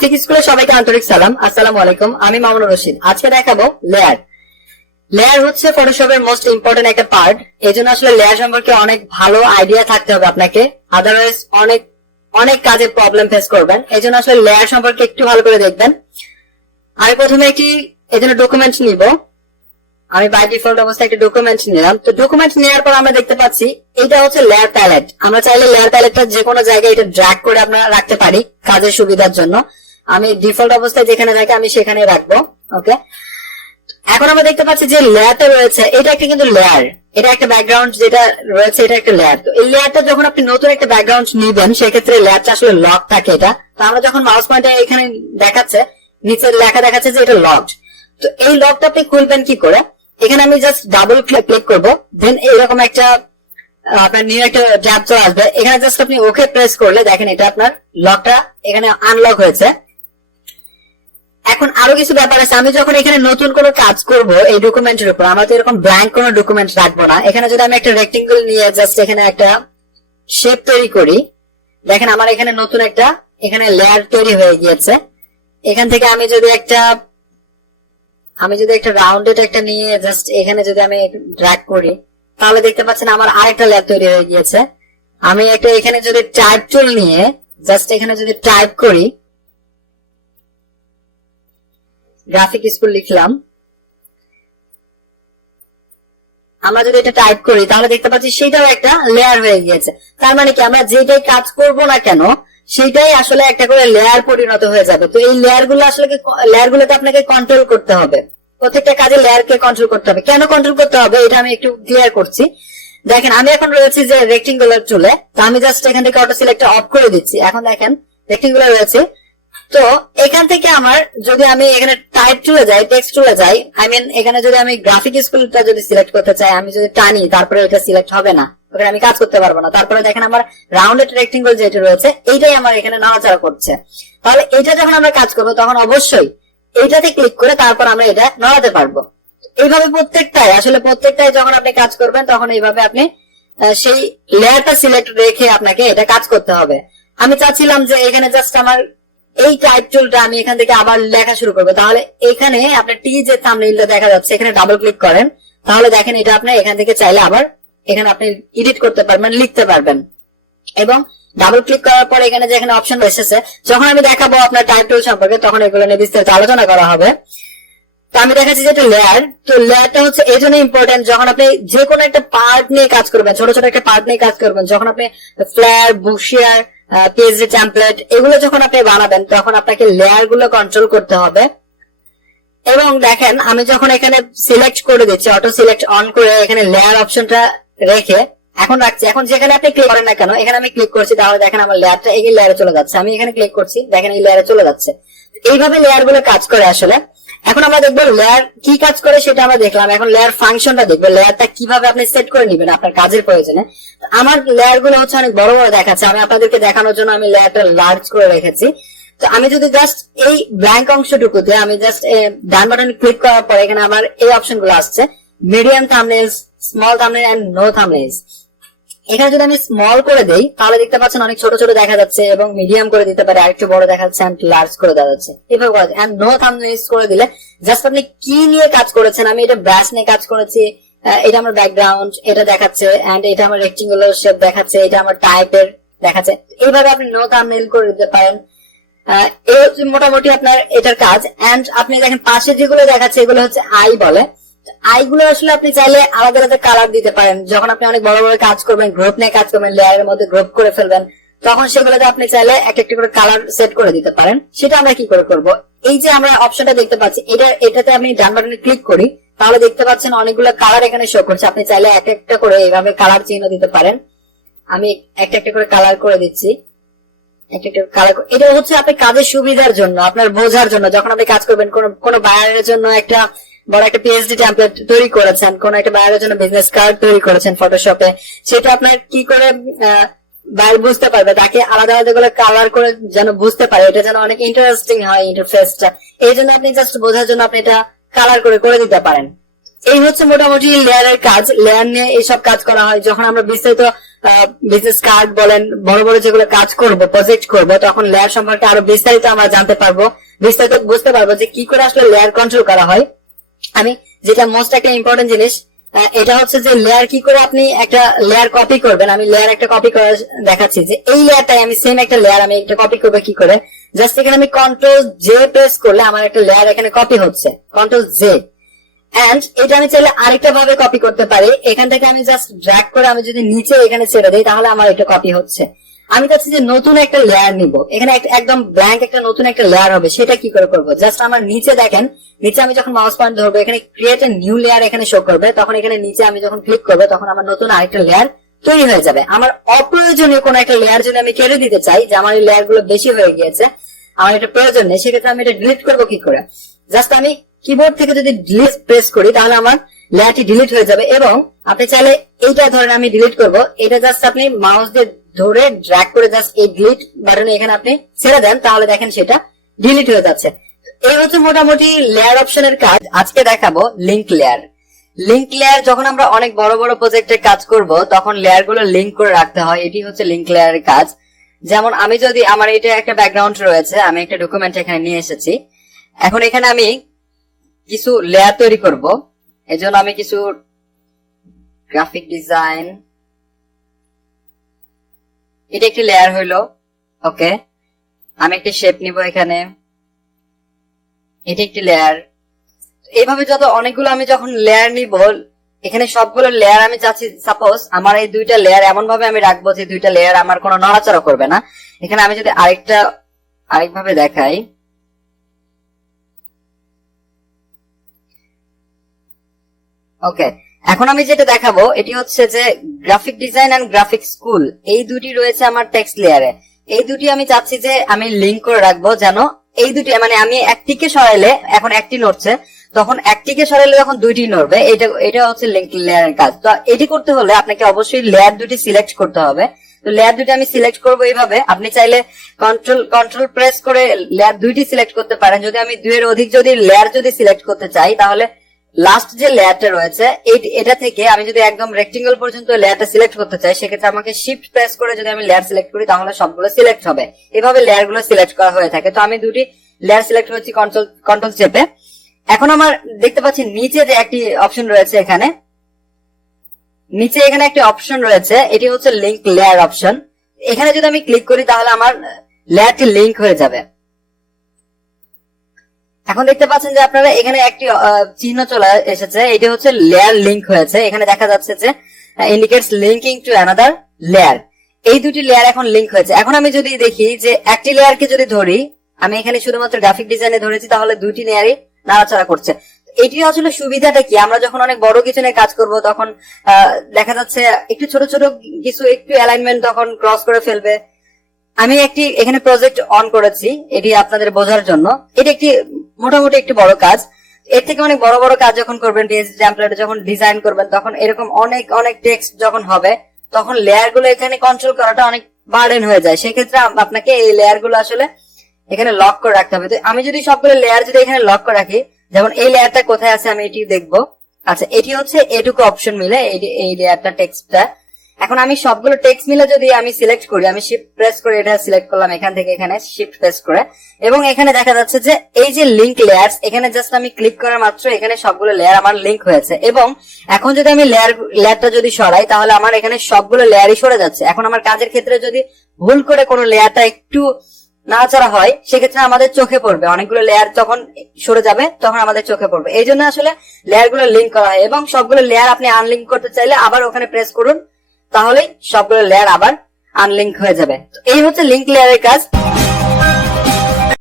Graphic স্কুলে সবাইকে আন্তরিক সালাম। আসসালামু আলাইকুম। আমি মামুনুর রশিদ। আজকে দেখাবো লেয়ার। লেয়ার হচ্ছে ফটোশপের মোস্ট ইম্পর্টেন্ট একটা পার্ট। এই জন্য আসলে লেয়ার সম্পর্কে অনেক ভালো আইডিয়া থাকতে হবে আপনাকে, আদারওয়াইজ অনেক অনেক কাজে প্রবলেম ফেস করবেন। এই জন্য আসলে লেয়ার সম্পর্কে একটু ভালো করে দেখবেন। আমি প্রথমে একটি এজন্য ডকুমেন্ট নিব। আমি বাই ডিফল্ট অবস্থায় একটা ডকুমেন্ট নিলাম। তো ডকুমেন্ট নেওয়ার পর আমরা দেখতে পাচ্ছি এটা হচ্ছে লেয়ার প্যালেট। আমরা চাইলে লেয়ার প্যালেটটা যে কোনো জায়গায় এটা ড্র্যাগ করে আমরা রাখতে পারি কাজের সুবিধার জন্য। আমি ডিফল্ট অবস্থায় যেখানে থাকে আমি সেখানে রাখবো। ওকে, এখন আমরা দেখতে পাচ্ছি যে লেয়ারটা রয়েছে, এটা একটা কিন্তু লেয়ার, এটা একটা ব্যাকগ্রাউন্ড যেটা রয়েছে, এটা একটা লেয়ার। তো এই লেয়ারটা যখন আপনি নতুন একটা ব্যাকগ্রাউন্ড নিবেন সেক্ষেত্রে লেয়ারটা আসলে লক থাকে এটা। তো আমরা যখন মাউস পয়েন্টার এখানে দেখাচ্ছে, নিচের লেখা দেখাচ্ছে যে এটা লকড। তো এই লকটা আপনি খুলবেন কি করে? এখানে আমি জাস্ট ডাবল ক্লিক করব, দেন এরকম একটা আপনার নিউ একটা ট্যাব চলে আসবে। এখানে জাস্ট আপনি ওকে প্রেস করলে দেখেন এটা আপনার লকটা এখানে আনলক হয়েছে। এখন আরো কিছু ব্যাপার আছে। আমি যখন এখানে নতুন কোনো কাজ করব এই ডকুমেন্টের উপর, আমরা তো এরকম ব্ল্যাঙ্ক কোনো ডকুমেন্ট রাখবো না। এখানে যদি আমি একটা রেক্টেঙ্গল নিয়ে জাস্ট এখানে একটা শেপ তৈরি করি, দেখেন আমার এখানে নতুন একটা এখানে লেয়ার তৈরি হয়ে গিয়েছে। এখান থেকে আমি যদি একটা রাউন্ডেড একটা নিয়ে জাস্ট এখানে যদি আমি ড্র্যাগ করি, তাহলে দেখতে পাচ্ছেন আমার আরেকটা লেয়ার তৈরি হয়ে গিয়েছে। আমি একটা এখানে যদি টাইপ টুল নিয়ে জাস্ট এখানে যদি টাইপ করি, গ্রাফিক স্কুল লিখলাম, আমরা যদি এটা টাইপ করি তাহলে দেখতে পাচ্ছি সেটাও একটা লেয়ার হয়ে গিয়েছে। তার মানে কি আমরা যেটাই কাজ করব না কেন সেটাই আসলে একটা করে লেয়ার পরিণত হয়ে যাবে। তো এই লেয়ারগুলোকে আপনাকে কন্ট্রোল করতে হবে। প্রত্যেকটা কাজে লেয়ারকে কন্ট্রোল করতে হবে। কেন কন্ট্রোল করতে হবে এটা আমি একটু ক্লিয়ার করছি। দেখেন আমি এখন রয়েছি যে রেক্টেঙ্গুলার টুলে, তো আমি জাস্ট এখান থেকে অটো সিলেক্ট অফ করে দিচ্ছি। এখন দেখেন রেক্টেঙ্গুলার রয়েছে। তো এখান থেকে আমার যদি আমি এখানে টাইপ টুলে যাই, টেক্সট টুলে যাই, এখানে যদি আমি গ্রাফিক স্কুলটা যদি সিলেক্ট করতে চাই, আমি যদি টানি তারপরে এটা সিলেক্ট হবে না, ওখানে আমি কাজ করতে পারবো না। তারপরে দেখেন আমার রাউন্ডেড রেক্টেঙ্গল যেটা রয়েছে এইটাই আমার এখানে নাড়াচাড়া করছে। তাহলে এটা যখন আমরা কাজ করবো তখন অবশ্যই এইটাতে ক্লিক করে তারপর আমরা এটা নড়াতে পারবো। এইভাবে প্রত্যেকটাই যখন আপনি কাজ করবেন তখন এইভাবে আপনি সেই লেয়ারটা সিলেক্ট রেখে আপনাকে এটা কাজ করতে হবে। আমি চাচ্ছিলাম যে এখানে জাস্ট আমার এই টাইপ টুলটা আমি এখান থেকে আবার লেখা শুরু করবো। তাহলে এখানে আপনার টি যে থাম্বনেইলটা দেখা যাচ্ছে এখানে ডাবল ক্লিক করেন, তাহলে দেখেন এটা আপনি এখান থেকে চাইলে আবার এখানে আপনি এডিট করতে পারবেন, লিখতে পারবেন। এবং ডাবল ক্লিক করার পর এখানে যে এখানে অপশন এসেছে, যখন আমি দেখাবো আপনার টাইপ টুল সম্পর্কে তখন এগুলো নিয়ে বিস্তারিত আলোচনা করা হবে। তো আমি দেখাচ্ছি যেটা লেয়ার। তো লেয়ারটা হচ্ছে এই জন্য ইম্পর্টেন্ট, যখন আপনি যে কোনো একটা পার্ট নিয়ে কাজ করবেন, ছোট ছোট একটা পার্ট নিয়ে কাজ করবেন, যখন আপনি ফ্লেয়ার, বুশিয়ার, পিএসডি টেমপ্লেট এগুলো যখন আপনি বানাবেন তখন আপনাকে লেয়ার গুলো কন্ট্রোল করতে হবে। এবং দেখেন আমি যখন এখানে সিলেক্ট করে দিচ্ছি, অটো সিলেক্ট অন করে এখানে লেয়ার অপশনটা রেখে এখন রাখছি। এখন যেখানে আপনি ক্লিক করেন না কেন, এখানে আমি ক্লিক করছি, তাহলে দেখেন আমার লেয়ারটা এই লেয়ারে চলে যাচ্ছে। আমি এখানে ক্লিক করছি, দেখেন এই লেয়ারে চলে যাচ্ছে। এইভাবে লেয়ার গুলো কাজ করে আসলে। এখন আমরা দেখবো লেয়ার কি কাজ করে সেটা আমরা দেখলাম। এখন লেয়ার ফাংশনটা দেখবো, লেয়ারটা কিভাবে আপনি সেট করে নিবেন আপনার কাজের প্রয়োজনে। আমার লেয়ার গুলো হচ্ছে অনেক বড় বড় দেখাচ্ছে, আমি আপনাদেরকে দেখানোর জন্য আমি লেয়ারটা লার্জ করে রেখেছি। তো আমি যদি জাস্ট এই ব্ল্যাঙ্ক অংশটুকুতে আমি জাস্ট ডান বাটনে ক্লিক করার পর এখানে আমার এই অপশন গুলো আসছে, medium thumbnails, small thumbnail and no thumbnails. এখানে যদি আমি স্মল করে দেই তাহলে দেখতে পাচ্ছেন অনেক ছোট ছোট দেখা যাচ্ছে, এবং মিডিয়াম করে দিতে পারে, আরেকটু বড় দেখা যাচ্ছে, এন্ড লার্জ করে দেওয়া যাচ্ছে। এভাবে করা যায়। এন্ড নো থাম্বনেইলস করে দিলে জাস্ট আপনি কি নিয়ে কাজ করেছেন, আমি এটা ব্রাশ নিয়ে কাজ করেছি, এটা আমার ব্যাকগ্রাউন্ড এটা দেখাচ্ছে, এন্ড এটা আমার রেক্টেঙ্গুলার শেপ দেখাচ্ছে, এটা আমার টাইপের দেখাচ্ছে। এইভাবে আপনি নো থাম্বনেইল করে দিতে পারেন। এই মোটামুটি আপনার এটার কাজ। এন্ড আপনি দেখেন পাশে যেগুলো দেখাচ্ছে এগুলো হচ্ছে আই বলে। আইগুলো আসলে আপনি চাইলে আলাদা আলাদা কালার দিতে পারেন। যখন আপনি অনেক বড় বড় কাজ করবেন, গ্রুপ নিয়ে কাজ করবেন, লেয়ারের মধ্যে গ্রুপ করে ফেলবেন, তখন সেগুলোতে আপনি চাইলে একটা একটা করে কালার সেট করে দিতে পারেন। সেটা আমরা কি করে করব? এই যে আমরা অপশনটা দেখতে পাচ্ছি, এটাতে আপনি ডান বাটনে ক্লিক করি, তাহলে দেখতে পাচ্ছেন অনেকগুলো কালার এখানে শো করছে। আপনি চাইলে এক একটা করে এইভাবে কালার চিহ্ন দিতে পারেন। আমি একটা একটা করে কালার করে দিচ্ছি। এটা হচ্ছে আপনি কাজের সুবিধার জন্য, আপনার বোঝার জন্য। যখন আপনি কাজ করবেন, কোন বায়ারের জন্য একটা বড় একটা পিএইচডি টেমপ্লেট তৈরি করেছেন, কোন একটা বায়ারের জন্য বিজনেস কার্ড তৈরি করেছেন ফটোশপে, সেটা আপনার কি করে বায়ার বুঝতে পারবে, তাকে আলাদা আলাদা করে কালার করে যেন বুঝতে পারে, এটা যেন অনেক ইন্টারেস্টিং হয় ইন্টারফেসটা। এই জন্য আপনি জাস্ট বোঝার জন্য আপনি এটা কালার করে দিতে পারেন। এই হচ্ছে মোটামুটি লেয়ারের কাজ। লেয়ার নিয়ে এইসব কাজ করা হয়। যখন আমরা বিস্তারিত বিজনেস কার্ড বলেন, বড় বড় যেগুলো কাজ করব, প্রজেক্ট করব, তখন লেয়ার সম্পর্কে আরো বিস্তারিত আমরা জানতে পারবো, বিস্তারিত বুঝতে পারবো যে কি করে আসলে লেয়ার কন্ট্রোল করা হয়। আমি যেটা মোস্ট একটা ইম্পর্টেন্ট জিনিস, এটা হচ্ছে যে লেয়ার কি করে আপনি একটা লেয়ার কপি করবেন। আমি লেয়ার একটা কপি করে দেখাচ্ছি যে এই লেয়ারটাই আমি সেম একটা লেয়ার আমি একটা কপি করবো কি করে। জাস্ট এখানে আমি কন্ট্রোল জে প্রেস করলে আমার একটা লেয়ার এখানে কপি হচ্ছে, কন্ট্রোল জে। এন্ড এটা আমি চাইলে আরেকটা ভাবে কপি করতে পারি। এখান থেকে আমি জাস্ট ড্র্যাগ করে আমি যদি নিচে এখানে ছেড়ে দিই তাহলে আমার এটা কপি হচ্ছে। আমি চাচ্ছি যে নতুন একটা লেয়ার নিব, এখানে একদম ব্ল্যাঙ্ক একটা নতুন একটা লেয়ার হবে, সেটা কি করে করবো। জাস্ট আমার নিচে দেখেন, নিচে আমি যখন মাউস পয়েন্ট ধরবো এখানে ক্রিয়েট এ নিউ লেয়ার এখানে শো করবে, তখন এখানে নিচে আমি যখন ক্লিক করবো তখন আমার নতুন আরেকটা লেয়ার তৈরি হয়ে যাবে। আমার অপ্রয়োজনীয় কোন একটা লেয়ার যদি আমি কেটে দিতে চাই যে আমার এই লেয়ার গুলো বেশি হয়ে গিয়েছে, আমার এটা প্রয়োজন নেই, সেক্ষেত্রে আমি এটা ডিলিট করবো কি করে। জাস্ট আমি কিবোর্ড থেকে যদি ডিলিট প্রেস করি তাহলে আমার লেয়ারটি ডিলিট হয়ে যাবে। এবং আপনি চাইলে এইটা ধরেন আমি ডিলিট করব, এটা জাস্ট আপনি মাউস দিয়ে ধরে ড্র্যাগ করে জাস্ট এই ডিলিট বাটনে এখানে আপনি ছেড়ে দেন, তাহলে দেখেন সেটা ডিলিট হয়ে যাচ্ছে। এই হচ্ছে মোটামুটি লেয়ার অপশনের কাজ। আজকে দেখাবো লিংক লেয়ার। লিংক লেয়ার যখন আমরা অনেক বড় বড় প্রজেক্টে কাজ করব তখন লেয়ার গুলো লিংক করে রাখতে হয়, এটি হচ্ছে লিংক লেয়ারের কাজ। যেমন আমি যদি আমার এটা একটা ব্যাকগ্রাউন্ড রয়েছে, আমি একটা ডকুমেন্ট এখানে নিয়ে এসেছি, এখন এখানে আমি কিছু লেয়ার তৈরি করব। এজন্য আমি কিছু গ্রাফিক ডিজাইন, এটা একটি লেয়ার হইলো, ওকে। আমি একটি শেপ নিব এখানে, এটা একটি লেয়ার। এইভাবে যত অনেকগুলো আমি যখন লেয়ার নিব, এখানে সবগুলো লেয়ার আমি চাচ্ছি সাপোজ আমার এই দুইটা লেয়ার এমন ভাবে আমি রাখবো যে দুইটা লেয়ার আমার কোনো নড়াচড়া করবে না। এখানে আমি যদি আরেকভাবে দেখাই, ওকে। এখন আমি যেটা দেখাবো এটি হচ্ছে যে graphic design and graphic school, এই দুটি রয়েছে আমার টেক্সট লেয়ারে। এই দুটি আমি চাচ্ছি যে আমি লিংক করে রাখবো, যেন এই দুটি মানে আমি একটিকে সরাইলে এখন একটি নড়ছে, তখন একটিকে সরাইলে তখন দুইটি নড়বে। এটা হচ্ছে লিংক লেয়ারের কাজ। তো এটি করতে হলে আপনাকে অবশ্যই লেয়ার দুটি সিলেক্ট করতে হবে। তো লেয়ার দুটি আমি সিলেক্ট করবো এইভাবে। আপনি চাইলে কন্ট্রোল প্রেস করে লেয়ার দুইটি সিলেক্ট করতে পারেন। যদি আমি দুইয়ের অধিক যদি লেয়ার যদি সিলেক্ট করতে চাই তাহলে লাস্ট যে লেয়ারটা রয়েছে এটা থেকে আমি যদি একদম রেক্টেঙ্গল পর্যন্ত লেয়ারটা সিলেক্ট করতে চাই, সেক্ষেত্রে আমাকে শিফট প্রেস করে যদি আমি লেয়ার সিলেক্ট করি তাহলে সবগুলো সিলেক্ট হবে। এভাবে লেয়ার গুলো সিলেক্ট করা হয়ে থাকে। তো আমি দুটি লেয়ার সিলেক্ট করেছি কন্ট্রোল চেপে। এখন আমার দেখতে পাচ্ছি নিচে যে একটি অপশন রয়েছে, এখানে নিচে এখানে একটি অপশন রয়েছে, এটি হচ্ছে লিংক লেয়ার অপশন। এখানে যদি আমি ক্লিক করি তাহলে আমার লেয়ারটি লিংক হয়ে যাবে। এখন দেখতে পাচ্ছেন যে আপনারা এখানে একটি চিহ্ন চলে এসেছে, এটি হচ্ছে লেয়ার লিংক হয়েছে। এখানে দেখা যাচ্ছে যে indicates linking to another layer. এই দুটি লেয়ার এখন লিংক হয়েছে। এখন আমি যদি দেখি যে একটি লেয়ারকে যদি ধরি, আমি এখানে শুধুমাত্র গ্রাফিক ডিজাইনে ধরেছি, তাহলে দুইটি লেয়ারই নাড়াচাড়া করছে। এটি আসলে সুবিধাটা কি, আমরা যখন অনেক বড় কিছু নিয়ে কাজ করব তখন দেখা যাচ্ছে একটু ছোট ছোট কিছু একটু অ্যালাইনমেন্ট তখন ক্রস করে ফেলবে। আমি একটি এখানে প্রজেক্ট অন করেছি এটি আপনাদের বোঝার জন্য। এটি একটি মোটামুটি একটি বড় কাজ। এর থেকে অনেক বড় বড় কাজ যখন করবেন, টেমপ্লেট যখন ডিজাইন করবেন, তখন এরকম অনেক অনেক টেক্সট যখন হবে তখন লেয়ার গুলো এখানে কন্ট্রোল করাটা অনেক বার্ডেন হয়ে যায়। সেক্ষেত্রে আপনাকে এই লেয়ার গুলো আসলে এখানে লক করে রাখতে হবে। তো আমি যদি সবগুলো লেয়ার যদি এখানে লক করে রাখি, যেমন এই লেয়ারটা কোথায় আছে আমি এটি দেখবো। আচ্ছা, এটি হচ্ছে এটুকু অপশন মিলে এই লেয়ারটা টেক্সটটা। এখন আমি সবগুলো টেক্সট মিলে যদি আমি সিলেক্ট করি, আমি শিফট প্রেস করে এটা সিলেক্ট করলাম এখান থেকে এখানে শিফট প্রেস করে, এবং এখানে দেখা যাচ্ছে যে এই যে লিংক লেয়ারস, এখানে জাস্ট আমি ক্লিক করার মাত্র এখানে সবগুলো লেয়ার আমার লিংক হয়েছে। এবং এখন যদি আমি লেয়ারটা যদি সরাই তাহলে আমার এখানে সবগুলো লেয়ারই সরে যাচ্ছে। এখন আমার কাজের ক্ষেত্রে যদি ভুল করে কোনো লেয়ারটা একটু নাড়াচাড়া হয়, সেক্ষেত্রে আমাদের চোখে পড়বে, অনেকগুলো লেয়ার যখন সরে যাবে তখন আমাদের চোখে পড়বে। এই জন্য আসলে লেয়ার গুলো লিঙ্ক করা হয়। এবং সবগুলো লেয়ার আপনি আনলিঙ্ক করতে চাইলে আবার ওখানে প্রেস করুন, তাহলেই সবগুলো লেয়ার আবার আনলিঙ্ক হয়ে যাবে। এই হচ্ছে লিংক লেয়ারের কাজ।